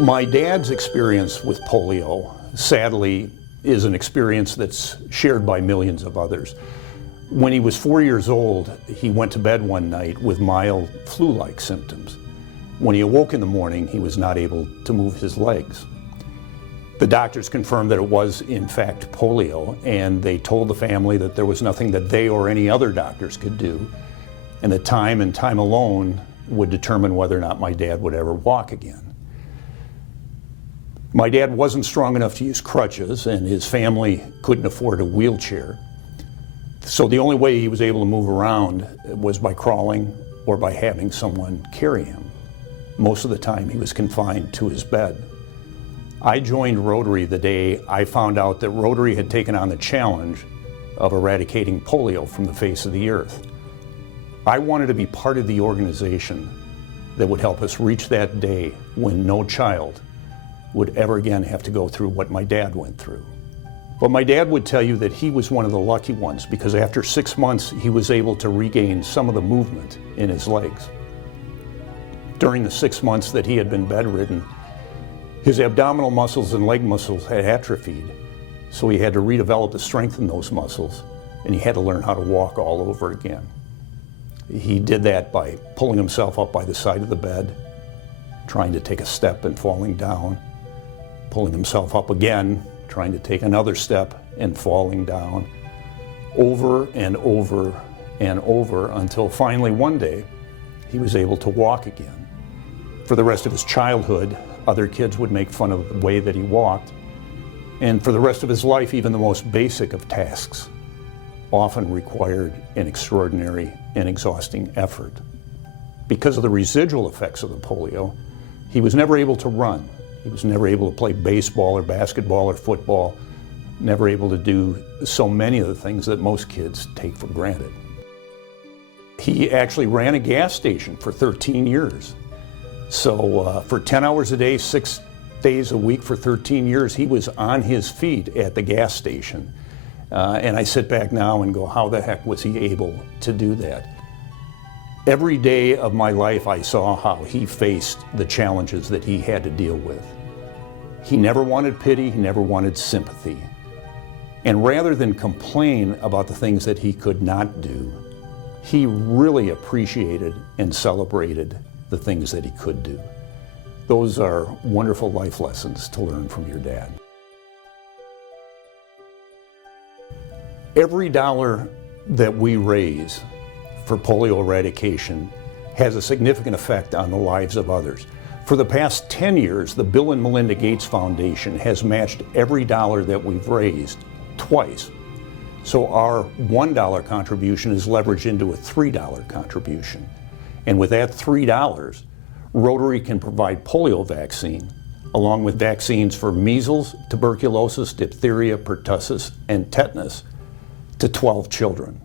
My dad's experience with polio, sadly, is an experience that's shared by millions of others. When he was 4 years old, he went to bed one night with mild flu-like symptoms. When he awoke in the morning, he was not able to move his legs. The doctors confirmed that it was, in fact, polio, and they told the family that there was nothing that they or any other doctors could do, and that time and time alone would determine whether or not my dad would ever walk again. My dad wasn't strong enough to use crutches, and his family couldn't afford a wheelchair. So the only way he was able to move around was by crawling or by having someone carry him. Most of the time he was confined to his bed. I joined Rotary the day I found out that Rotary had taken on the challenge of eradicating polio from the face of the earth. I wanted to be part of the organization that would help us reach that day when no child would ever again have to go through what my dad went through. But my dad would tell you that he was one of the lucky ones, because after 6 months he was able to regain some of the movement in his legs. During the 6 months that he had been bedridden, his abdominal muscles and leg muscles had atrophied, so he had to redevelop the strength in those muscles, and he had to learn how to walk all over again. He did that by pulling himself up by the side of the bed, trying to take a step and falling down, pulling himself up again, trying to take another step and falling down, over and over and over, until finally one day he was able to walk again. For the rest of his childhood, other kids would make fun of the way that he walked, and for the rest of his life, even the most basic of tasks often required an extraordinary and exhausting effort. Because of the residual effects of the polio, he was never able to run. He was never able to play baseball or basketball or football, never able to do so many of the things that most kids take for granted. He actually ran a gas station for 13 years. So for 10 hours a day, 6 days a week for 13 years, he was on his feet at the gas station. And I sit back now and go, how the heck was he able to do that? Every day of my life, I saw how he faced the challenges that he had to deal with. He never wanted pity, he never wanted sympathy. And rather than complain about the things that he could not do, he really appreciated and celebrated the things that he could do. Those are wonderful life lessons to learn from your dad. Every dollar that we raise for polio eradication has a significant effect on the lives of others. For the past 10 years, the Bill and Melinda Gates Foundation has matched every dollar that we've raised twice. So our $1 contribution is leveraged into a $3 contribution. And with that $3, Rotary can provide polio vaccine, along with vaccines for measles, tuberculosis, diphtheria, pertussis, and tetanus to 12 children.